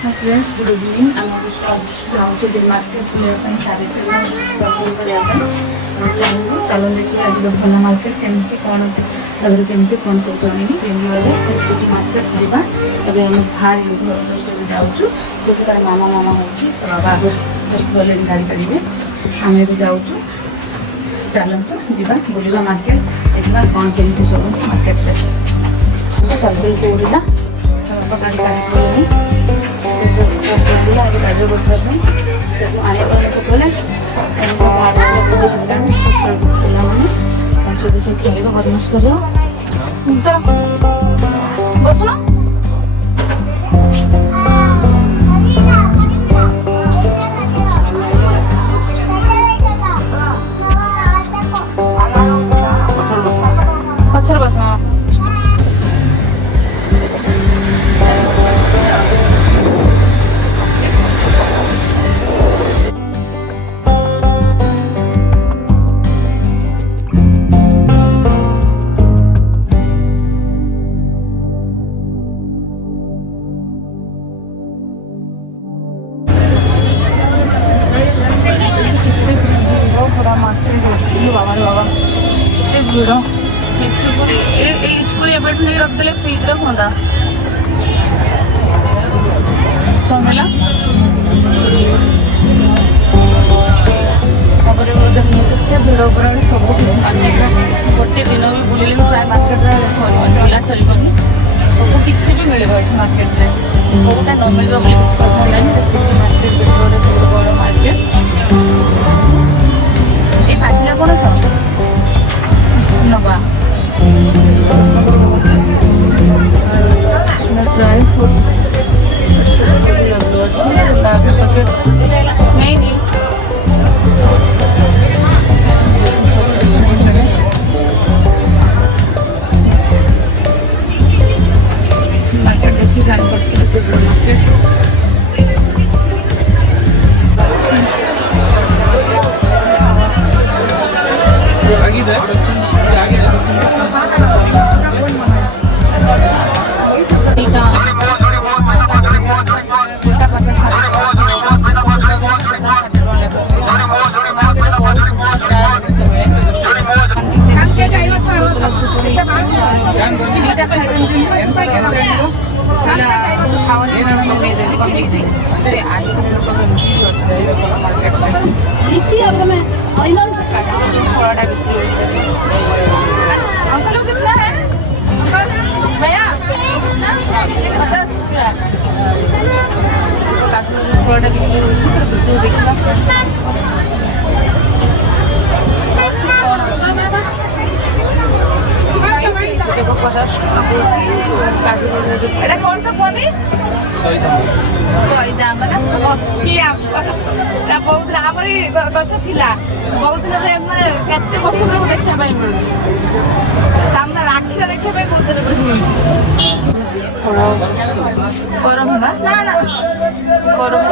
Friends good evening आम जाऊँ दिन मार्केट बुलाया सावित्री सपिंग करने चाहूँ चलो देखिए आज भल मार्केट केमती कौन तार केमती कौन सब जन बेंगलोर सिटी मार्केट जावा एवं आम बाहर जाऊँ तो से मामा मामा हो बाबा जस्ट गले गाड़ी काढ़े आम भी जाऊँ चलते जावा बुलवा मार्केट देखा कौन केमती सब मार्केट चल चल दौड़ा गाड़ी काढ़ी गाड़ी बसा सब आने गले से खेल बदमाश कर बसुन पचर बस भिड़ स्कूल नहीं रखदे फ्रिज रखा कौन है भिड़ उपर सब किसी मार्केट गोटे दिन भी बुले प्राय मार्केट बुला सर सब किसी भी मिले मार्केट में कौटा न मिल किसी कथा ना मार्केट बेंगलोर सब बड़ मार्केट ये पाचिला कौन सब नवा ड्राई फ्रूट नहीं नहीं मार्केट देखिए जान पड़ती मार्केट कितना है भैया 50 रुपया कौन था कहते सईदा बहुत आमरी गछ थिला बहुत दिन केते वर्ष देखा मिलूँ सामने राखी देखा बहुत दिन गरम ना ना गरम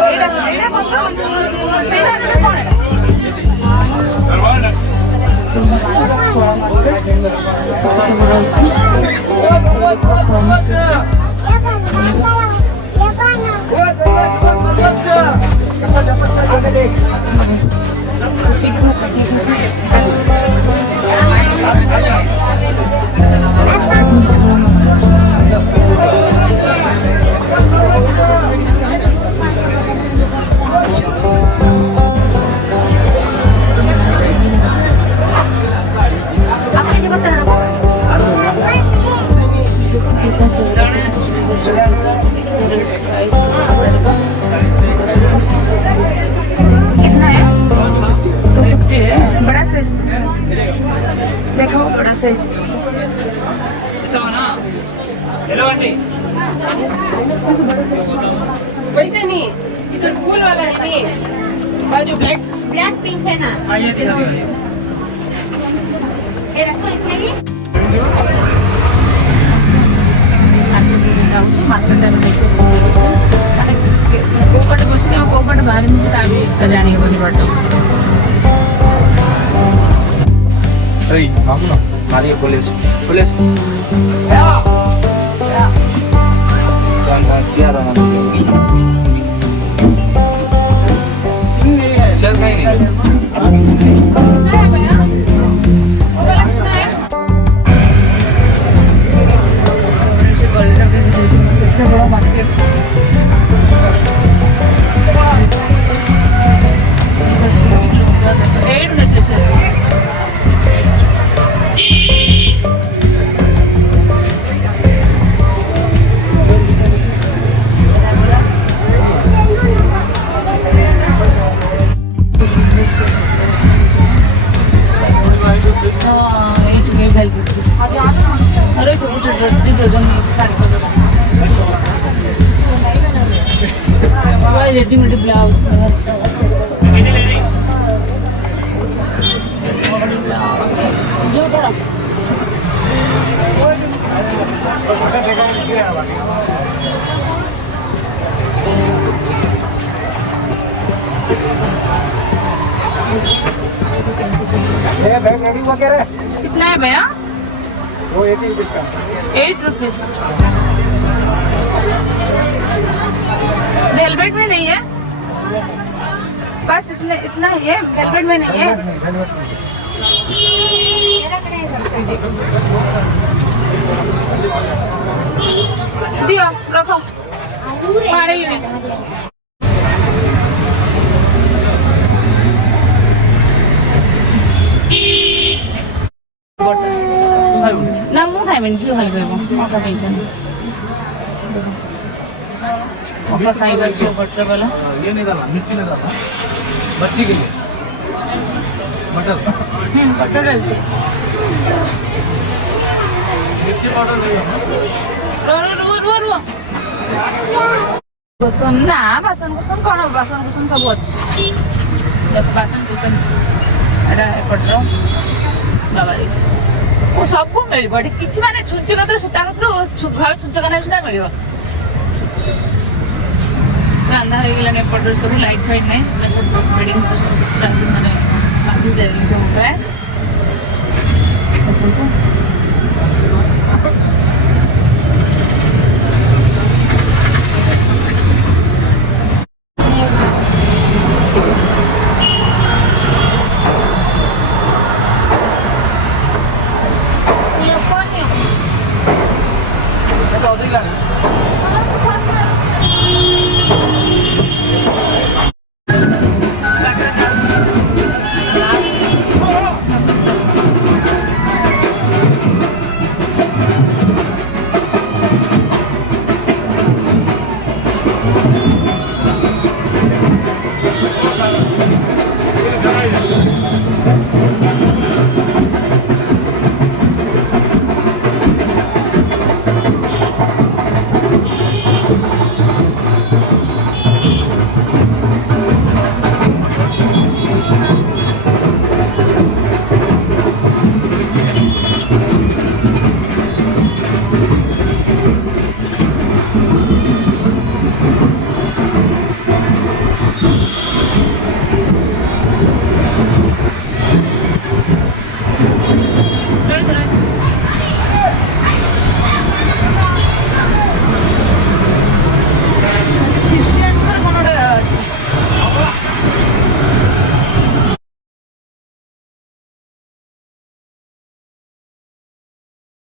देखो बड़ा साइज वैसे नहीं ये तो स्कूल वाला है नहीं जो ब्लैक पिंक है ना ये रखो इसमें ही कोपट बस कोपट बाहर जानी बाट मारिए पुलिस पुलिस चिया अरे तो रेडीमेड ब्लाउज जो तरह बैग रेडी हुआ क्या रे? कितना है भैया? वो 80 रुपीज का। 8 रुपीज। वेलवेट में नहीं है? बस इतना ही है, वेलवेट में नहीं है। दियो रखो पानी में। ना मुँह खाए मैंने जो खाई गए वो मौका पेंशन मौका खाई बच्चे बटर वाला ये नहीं डाला, मिर्ची नहीं डाला, बच्ची के लिए मटर बटर डालते मिर्ची पाउडर नहीं है रो बसन ना बासन कुसन कौन बासन कुसन सब अच्छे बासन कुसन एटा एपटर बाबा रे वो सबको मिल बड़ी किछि माने छुंचे कतर सुता कतर घर छुंचे कना सुता मिलियो रांधा हो गेला ने एपटर सब लाइट फाइट नै मैं सब वेडिंग माने बाकी देनी सब प्राय